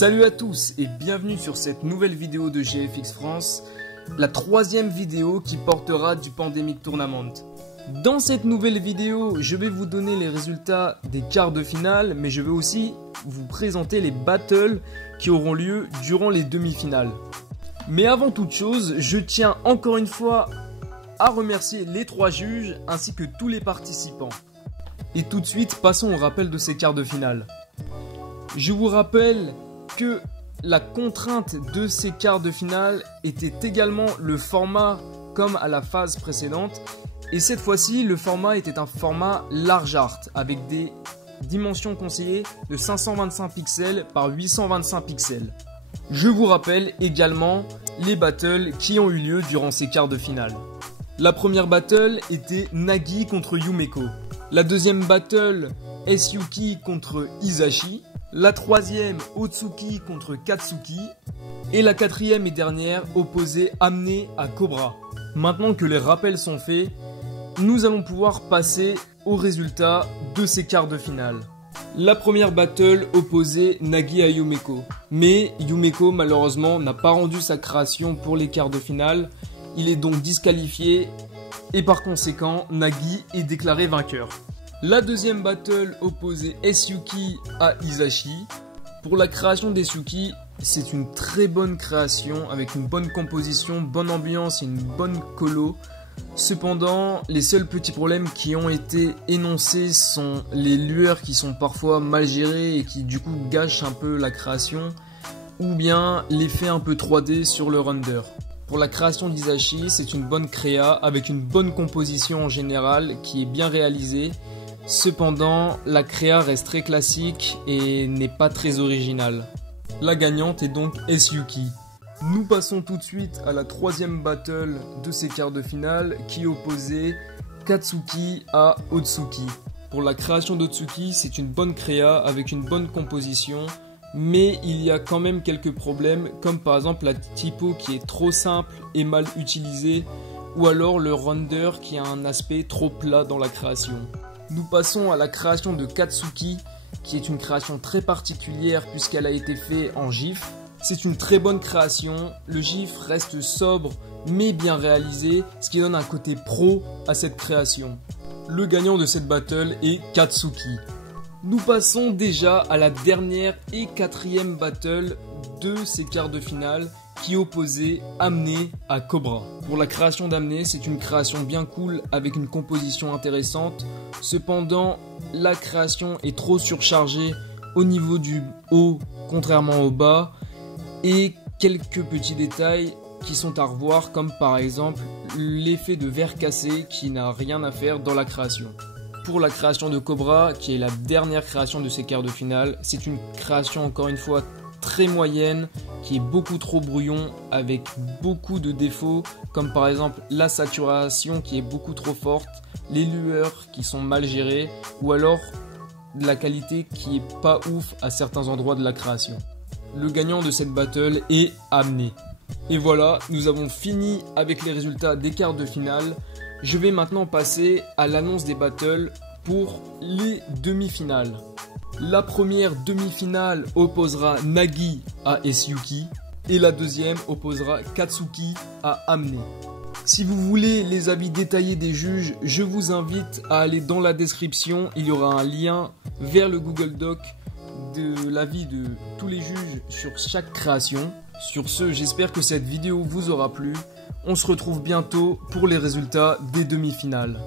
Salut à tous et bienvenue sur cette nouvelle vidéo de GFX France, la troisième vidéo qui portera du Pandemic Tournament. Dans cette nouvelle vidéo, je vais vous donner les résultats des quarts de finale, mais je vais aussi vous présenter les battles qui auront lieu durant les demi-finales. Mais avant toute chose, je tiens encore une fois à remercier les 3 juges ainsi que tous les participants. Et tout de suite, passons au rappel de ces quarts de finale. Je vous rappelle que la contrainte de ces quarts de finale était également le format comme à la phase précédente. Et cette fois-ci, le format était un format large art avec des dimensions conseillées de 525 pixels par 825 pixels. Je vous rappelle également les battles qui ont eu lieu durant ces quarts de finale. La première battle était Nagi contre Yumeko. La deuxième battle, Esyuki contre Hisashi. La troisième, Otsuki contre Katsuki. Et la quatrième et dernière opposait Amne à Cobra. Maintenant que les rappels sont faits, nous allons pouvoir passer aux résultats de ces quarts de finale. La première battle opposait Nagi à Yumeko. Mais Yumeko malheureusement n'a pas rendu sa création pour les quarts de finale. Il est donc disqualifié et par conséquent Nagi est déclaré vainqueur. La deuxième battle opposait Esyuki à Hisashi. Pour la création d'Esyuki, c'est une très bonne création avec une bonne composition, bonne ambiance et une bonne colo. Cependant, les seuls petits problèmes qui ont été énoncés sont les lueurs qui sont parfois mal gérées et qui du coup gâchent un peu la création, ou bien l'effet un peu 3D sur le render. Pour la création d'Hisashi, c'est une bonne créa avec une bonne composition en général qui est bien réalisée. Cependant, la créa reste très classique et n'est pas très originale. La gagnante est donc Esyuki. Nous passons tout de suite à la troisième battle de ces quarts de finale qui opposait Katsuki à Otsuki. Pour la création d'Otsuki, c'est une bonne créa avec une bonne composition, mais il y a quand même quelques problèmes comme par exemple la typo qui est trop simple et mal utilisée, ou alors le render qui a un aspect trop plat dans la création. Nous passons à la création de Katsuki, qui est une création très particulière puisqu'elle a été faite en GIF. C'est une très bonne création, le GIF reste sobre mais bien réalisé, ce qui donne un côté pro à cette création. Le gagnant de cette battle est Katsuki. Nous passons déjà à la dernière et quatrième battle de ces quarts de finale qui opposait Amne à Cobra. Pour la création d'Amne, c'est une création bien cool avec une composition intéressante. Cependant, la création est trop surchargée au niveau du haut contrairement au bas et quelques petits détails qui sont à revoir comme par exemple l'effet de verre cassé qui n'a rien à faire dans la création. Pour la création de Cobra, qui est la dernière création de ces quarts de finale, c'est une création encore une fois très moyenne, qui est beaucoup trop brouillon avec beaucoup de défauts comme par exemple la saturation qui est beaucoup trop forte, les lueurs qui sont mal gérées ou alors la qualité qui est pas ouf à certains endroits de la création. Le gagnant de cette battle est Amne. Et voilà, nous avons fini avec les résultats des quarts de finale. Je vais maintenant passer à l'annonce des battles pour les demi-finales. La première demi-finale opposera Nagi à Esyuki et la deuxième opposera Katsuki à Amne. Si vous voulez les avis détaillés des juges, je vous invite à aller dans la description, il y aura un lien vers le Google Doc de l'avis de tous les juges sur chaque création. Sur ce, j'espère que cette vidéo vous aura plu. On se retrouve bientôt pour les résultats des demi-finales.